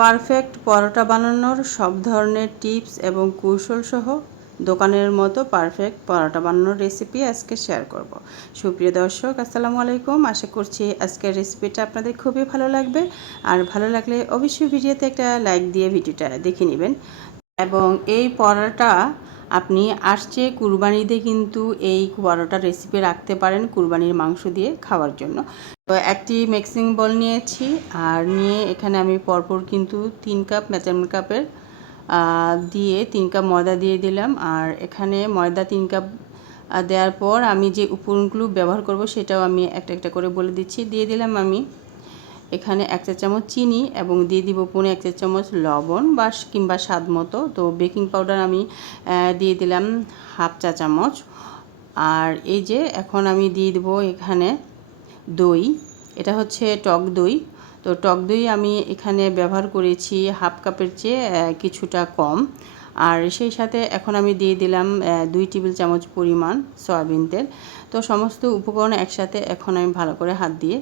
Perfect পরোটা বানানোর সব ধরনের টিপস এবং কৌশল সহ দোকানের মতো পারফেক্ট পরোটা বানানোর রেসিপি আজকে শেয়ার করব। সুপ্রিয় দর্শক, আসসালামু আলাইকুম। আশা করছি আজকের রেসিপিটা আপনাদের খুবই ভালো লাগবে। আর ভালো লাগলে অবশ্যই ভিডিওতে একটা লাইক দিয়ে ভিডিওটা দেখে নেবেন। এবং এই পরোটা আপনি আসছে কুরবানিতে কিন্তু এই পরোটা রেসিপি রাখতে পারেন কুরবানির মাংস দিয়ে খাওয়ার জন্য। তো একটি মিক্সিং বল নিয়েছি আর নিয়ে এখানে আমি পরপর কিন্তু তিন কাপ মেজারমেন্ট কাপের দিয়ে তিন কাপ ময়দা দিয়ে দিলাম। আর এখানে ময়দা তিন কাপ দেওয়ার পর আমি যে উপকরণগুলো ব্যবহার করব সেটাও আমি একটা একটা করে বলে দিচ্ছি। দিয়ে দিলাম আমি এখানে এক চা চামচ চিনি এবং দিয়ে দিব পুনে এক চা চামচ লবণ বা কিংবা স্বাদ মতো। তো বেকিং পাউডার আমি দিয়ে দিলাম হাফ চা চামচ। আর এই যে এখন আমি দিয়ে দেবো এখানে দই। এটা হচ্ছে টক দই। তো টক দই আমি এখানে ব্যবহার করেছি হাফ কাপের চেয়ে কিছুটা কম। আর সেই সাথে এখন আমি দিয়ে দিলাম দুই টেবিল চামচ পরিমাণ সয়াবিন তেল। তো সমস্ত উপকরণ একসাথে এখন আমি ভালো করে হাত দিয়ে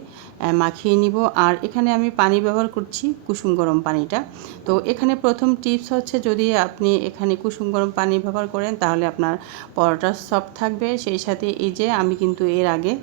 মাখিয়ে নিব। আর এখানে আমি পানি ব্যবহার করছি কুসুম গরম পানিটা। তো এখানে প্রথম টিপস হচ্ছে যদি আপনি এখানে কুসুম গরম পানি ব্যবহার করেন, তাহলে আপনার পরোটা সফট থাকবে। সেই সাথে এই যে আমি কিন্তু এর আগে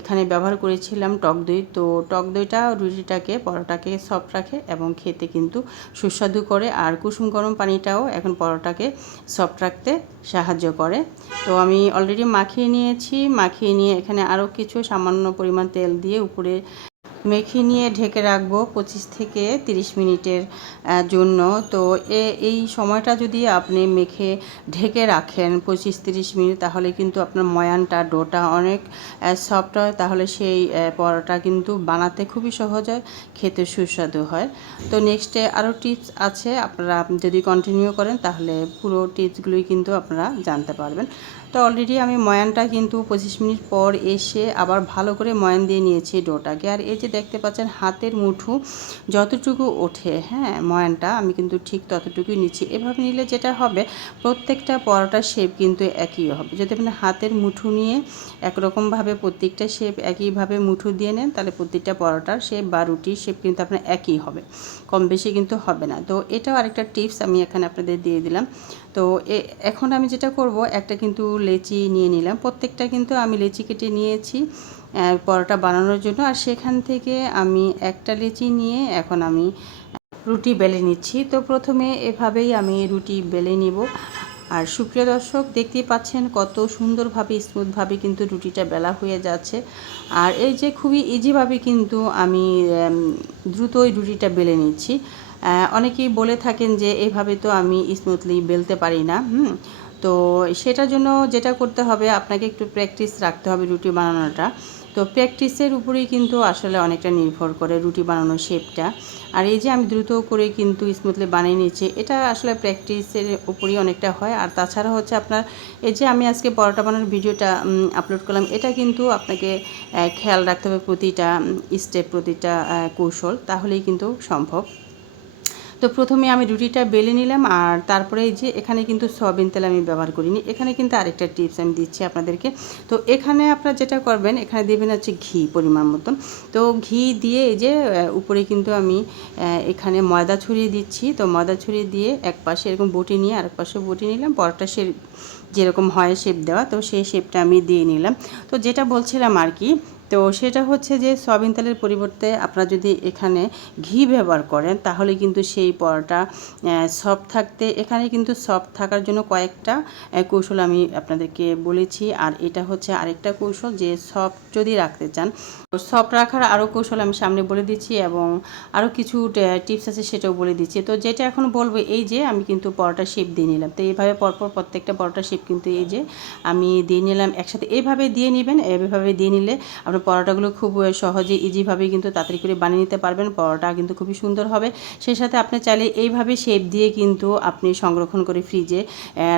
এখানে ব্যবহার করেছিলাম টক দই। তো টক দইটা রুটিটাকে, পরোটাকে সফট রাখে এবং খেতে কিন্তু সুস্বাদু করে। আর কুসুম গরম পানিটাও এখন পরোটাকে সফট রাখতে সাহায্য করে। তো আমি অলরেডি মাখিয়ে নিয়েছি। মাখিয়ে নিয়ে এখানে আরও কিছু সামান্য পরিমাণ তেল দিয়ে উপরে মেখে নিয়ে ঢেকে রাখব পঁচিশ থেকে 30 মিনিটের জন্য। তো এই সময়টা যদি আপনি মেখে ঢেকে রাখেন পঁচিশ তিরিশ মিনিট, তাহলে কিন্তু আপনার ময়ানটা, ডোটা অনেক সফট হয়। তাহলে সেই পরোটা কিন্তু বানাতে খুবই সহজ হয়, খেতে সুস্বাদু হয়। তো নেক্সটে আরও টিপস আছে, আপনারা যদি কন্টিনিউ করেন, তাহলে পুরো টিপসগুলোই কিন্তু আপনারা জানতে পারবেন। তো অলরেডি আমি ময়ানটা কিন্তু পঁচিশ মিনিট পর এসে আবার ভালো করে ময়ান দিয়ে নিয়েছি ডোটাকে। আর এই যে দেখতে পাচ্ছেন হাতের মুঠু যতটুকু ওঠে। হ্যাঁ ময়ানটা আমি কিন্তু ঠিক ততটুকুই নিচ্ছি। এভাবে নিলে যেটা হবে, প্রত্যেকটা পরোটার শেপ কিন্তু একই হবে। যদি আপনি হাতের মুঠু নিয়ে একরকমভাবে প্রত্যেকটা শেপ একইভাবে মুঠু দিয়ে নেন, তাহলে প্রত্যেকটা পরোটার শেপ বা রুটির শেপ কিন্তু আপনার একই হবে। কম বেশি কিন্তু হবে না। তো এটাও আরেকটা টিপস আমি এখানে আপনাদের দিয়ে দিলাম। তো এখন আমি যেটা করব, একটা কিন্তু লেচি নিয়ে নিলাম। প্রত্যেকটা কিন্তু আমি লেচি কেটে নিয়েছি। পরোটা বানানোর জন্য। আর সেখান থেকে আমি একটা লেচি নিয়ে এখন আমি রুটি বেলে নিচ্ছি। তো প্রথমে এভাবেই আমি রুটি বেলে নিব। আর সুপ্রিয় দর্শক, দেখতেই পাচ্ছেন কত সুন্দরভাবে, স্মুথভাবে কিন্তু রুটিটা বেলা হয়ে যাচ্ছে। আর এই যে খুবই ইজিভাবে কিন্তু আমি দ্রুতই রুটিটা বেলে নিচ্ছি। অনেকেই বলে থাকেন যে এভাবে তো আমি স্মুথলি বেলতে পারি না, হুম? তো সেটার জন্য যেটা করতে হবে, আপনাকে একটু প্র্যাকটিস রাখতে হবে রুটি বানানোটা। তো প্র্যাকটিসের উপরেই কিন্তু আসলে অনেকটা নির্ভর করে রুটি বানানোর শেপটা আর এই যে আমি দ্রুত করে কিন্তু স্মুথলি বানিয়ে নিয়েছি, এটা আসলে প্র্যাকটিসের উপরেই অনেকটা হয়। আর তাছাড়া হচ্ছে আপনার, এই যে আমি আজকে পরোটা বানানোর ভিডিওটা আপলোড করলাম, এটা কিন্তু আপনাকে খেয়াল রাখতে হবে প্রতিটা স্টেপ প্রতিটা কৌশল, তাহলেই কিন্তু সম্ভব। তো প্রথমে আমি রুটিটা বেলে নিলাম আর তারপরে এই যে এখানে কিন্তু সয়াবিন তেল আমি ব্যবহার করিনি। এখানে কিন্তু আরেকটা টিপস আমি দিচ্ছি আপনাদেরকে। তো এখানে আপনারা যেটা করবেন, এখানে দেবেন হচ্ছে ঘি পরিমাণ মতন। তো ঘি দিয়ে এই যে উপরে কিন্তু আমি এখানে ময়দা ছড়িয়ে দিচ্ছি। তো ময়দা ছড়িয়ে দিয়ে এক পাশে এরকম বটি নিয়ে আরেক পাশে বটি নিলাম। পরটা সে যেরকম হয় শেপ দেওয়া, তো সেই শেপটা আমি দিয়ে নিলাম। তো যেটা বলছিলাম আর কি তো সেটা হচ্ছে যে সয়াবিন তেলের পরিবর্তে আপনারা যদি এখানে ঘি ব্যবহার করেন, তাহলে কিন্তু সেই পরোটা সফট থাকতে, এখানে কিন্তু সফট থাকার জন্য কয়েকটা কৌশল আমি আপনাদেরকে বলেছি। আর এটা হচ্ছে আরেকটা কৌশল যে সফট যদি রাখতে চান সফট রাখার আরও কৌশল আমি সামনে বলে দিচ্ছি এবং আরও কিছু টিপস আছে সেটাও বলে দিচ্ছি। তো যেটা এখন বলব এই যে আমি কিন্তু পরোটা শেপ দিয়ে নিলাম। তো এইভাবে পরপর প্রত্যেকটা পরোটা শেপ কিন্তু এই যে আমি দিয়ে নিলাম। একসাথে এইভাবে দিয়ে নেবেন এইভাবে দিয়ে নিলে আপনার পরোটাগুলো খুব সহজে ইজিভাবে কিন্তু তাড়াতাড়ি করে বানিয়ে নিতে পারবেন। পরোটা কিন্তু খুবই সুন্দর হবে। সেই সাথে আপনি চাইলে এইভাবে শেপ দিয়ে কিন্তু আপনি সংরক্ষণ করে ফ্রিজে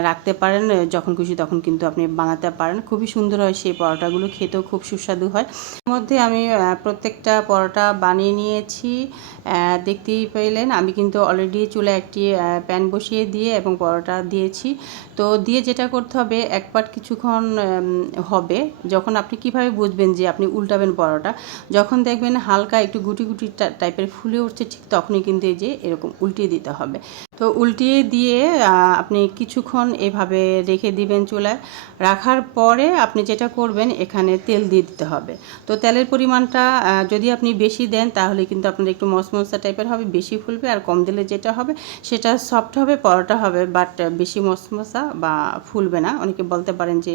রাখতে পারেন। যখন খুশি তখন কিন্তু আপনি বানাতে পারেন। খুবই সুন্দর হয় সেই পরোটাগুলো। খেতেও খুব সুস্বাদু হয়। মধ্যে আমি প্রত্যেকটা পরোটা বানিয়ে নিয়েছি। দেখতেই পেলেন আমি কিন্তু অলরেডি চুলে একটি প্যান বসিয়ে দিয়ে এবং পরোটা দিয়েছি। তো দিয়ে যেটা করতে হবে, এক পাট কিছুক্ষণ হবে। যখন আপনি কীভাবে বুঝবেন যে আপনি উল্টাবেন পরোটা। যখন দেখবেন হালকা একটু গুটি গুটি টাইপের ফুলে উঠছে, ঠিক তখনই কিন্তু এই যে এরকম উল্টিয়ে দিতে হবে। তো উল্টিয়ে দিয়ে আপনি কিছুক্ষণ এভাবে রেখে দিবেন চুলায়। রাখার পরে আপনি যেটা করবেন, এখানে তেল দিয়ে দিতে হবে। তো তেলের পরিমাণটা যদি আপনি বেশি দেন, তাহলে কিন্তু আপনার একটু মশমশা টাইপের হবে, বেশি ফুলবে আর কম দিলে যেটা হবে, সেটা সফট হবে, পরোটা হবে বাট বেশি মশমশা বা ফুলবে না। অনেকে বলতে পারেন যে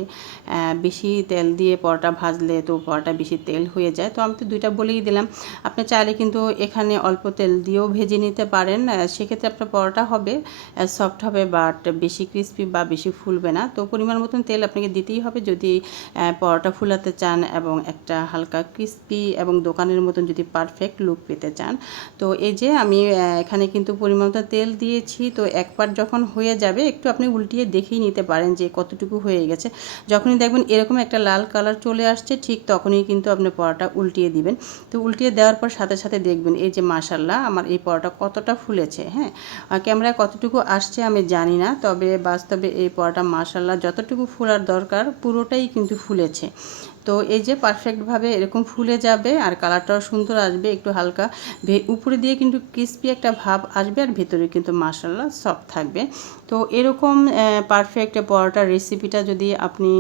বেশি তেল দিয়ে পরোটা ভাজলে তো পরোটা বেশি তেল হয়ে যায়। তো আমি তো দুইটা বলেই দিলাম। আপনি চাইলে কিন্তু এখানে অল্প তেল দিয়েও ভেজে নিতে পারেন। সেক্ষেত্রে আপনার পরোটা হবে সফট হবে বাট বেশি ক্রিস্পি বা বেশি ফুলবে না। তো পরিমাণ মতন তেল আপনাকে দিতেই হবে। যদি পরোটা ফুলাতে চান এবং একটা হালকা ক্রিস্পি এবং দোকানের মতন যদি পারফেক্ট লুক পেতে চান। তো এই যে আমি এখানে কিন্তু পরিমাণ মতো তেল দিয়েছি। তো একবার যখন হয়ে যাবে, একটু আপনি উল্টিয়ে দেখেই নিতে পারেন যে কতটুকু হয়ে গেছে। যখনই দেখবেন এরকম একটা লাল কালার চলে আসছে, ঠিক তখনই কিন্তু আপনি পরোটা উল্টিয়ে দিবেন। তো উল্টিয়ে দেওয়ার পর সাথে সাথে দেখবেন, এই যে মাশাল্লাহ আমার এই পরোটা কতটা ফুলেছে হ্যাঁ? আর ক্যামেরায় কতটুকু আসছে আমি জানি না, তবে বাস্তবে এই পড়াটা মার্শাল্লাহ যতটুকু ফুলার দরকার পুরোটাই কিন্তু ফুলেছে। তো এই যে পারফেক্টভাবে এরকম ফুলে যাবে আর কালারটাও সুন্দর আসবে, একটু হালকা উপরে দিয়ে কিন্তু ক্রিস্পি একটা ভাব আসবে আর ভেতরে কিন্তু মাসাল্লা সফট থাকবে। তো এরকম পারফেক্ট পরোটার রেসিপিটা যদি আপনি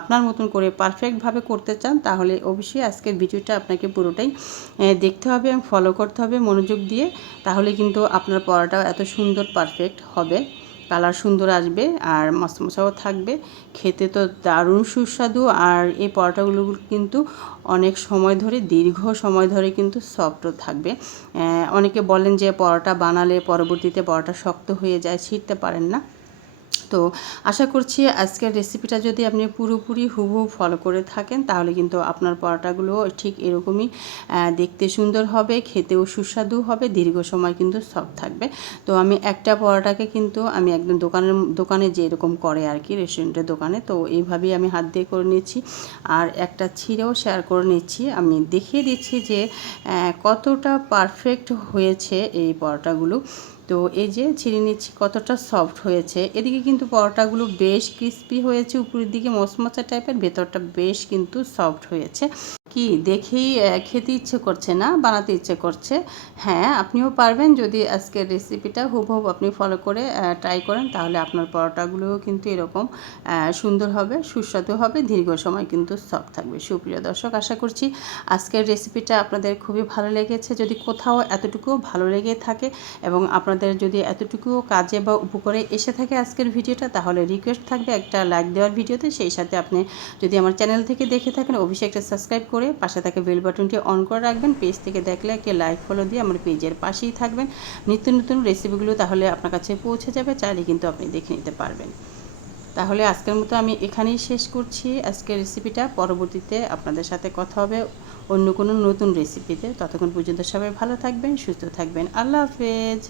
আপনার মতন করে পারফেক্টভাবে করতে চান, তাহলে অবশ্যই আজকের ভিডিওটা আপনাকে পুরোটাই দেখতে হবে এবং ফলো করতে হবে মনোযোগ দিয়ে, তাহলে কিন্তু আপনার পরোটা এত সুন্দর পারফেক্ট হবে। কালার সুন্দর আসবে আর মশমশাও থাকবে। খেতে তো দারুণ সুস্বাদু আর এই পরোটাগুলো কিন্তু অনেক সময় ধরে, দীর্ঘ সময় ধরে কিন্তু সফট থাকবে। অনেকে বলেন যে পরোটা বানালে পরবর্তীতে পরোটা শক্ত হয়ে যায়, ছিঁড়তে পারেন না। তো আশা করছি আজকের রেসিপিটা যদি আপনি পুরোপুরি হুবহু ফলো করে থাকেন, তাহলে কিন্তু আপনার পরোটাগুলো ঠিক এরকমই দেখতে সুন্দর হবে, খেতেও সুস্বাদু হবে, দীর্ঘ সময় কিন্তু সফট থাকবে। তো আমি একটা পরোটাকে কিন্তু আমি একদম দোকানের, দোকানে যে এরকম করে আর কি রেস্টুরেন্টের দোকানে, তো এইভাবেই আমি হাত দিয়ে করে নিচ্ছি। আর একটা ছিঁড়েও শেয়ার করে নিচ্ছি। আমি দেখিয়ে দিচ্ছি যে কতটা পারফেক্ট হয়েছে এই পরোটাগুলো। তো এই যে ছিঁড়ে নিচ্ছি, কতটা সফট হয়েছে। এদিকে কিন্তু পরোটাগুলো বেশ ক্রিস্পি হয়েছে, উপরের দিকে মশমশা টাইপের ভেতরটা বেশ কিন্তু সফট হয়েছে। কি দেখেই খেতে ইচ্ছে করছে না, বানাতে ইচ্ছে করছে। হ্যাঁ আপনিও পারবেন যদি আজকের রেসিপিটা হুবহুব আপনি ফলো করে ট্রাই করেন, তাহলে আপনার পরোটাগুলোও কিন্তু এরকম সুন্দর হবে, সুস্বাদু হবে, দীর্ঘ সময় কিন্তু সফট থাকবে। সুপ্রিয় দর্শক, আশা করছি আজকের রেসিপিটা আপনাদের খুবই ভালো লেগেছে। যদি কোথাও এতটুকুও ভালো লেগে থাকে এবং আপনাদের যদি এতটুকুও কাজে বা উপকারে এসে থাকে আজকের ভিডিওটা তাহলে রিকোয়েস্ট থাকবে একটা লাইক দেওয়ার ভিডিওতে সেই সাথে আপনি যদি আমার চ্যানেল থেকে দেখে থাকেন, অবশ্যই একটা সাবস্ক্রাইব করে পাশে থাকা বেল বাটনটি অন করে রাখবেন। পেজ থেকে দেখলে একটা লাইক ফলো দিয়ে আমার পেজের পাশেই থাকবেন। নিত্য নতুন রেসিপিগুলো তাহলে আপনার কাছে পৌঁছে যাবে, চাইলে কিন্তু আপনি দেখে নিতে পারবেন। তাহলে আজকের মতো আমি এখানেই শেষ করছি। আজকের রেসিপিটা পরবর্তীতে আপনাদের সাথে কথা হবে অন্য কোনো নতুন রেসিপিতে ততক্ষণ পর্যন্ত সবাই ভালো থাকবেন, সুস্থ থাকবেন। আল্লাহ হাফেজ।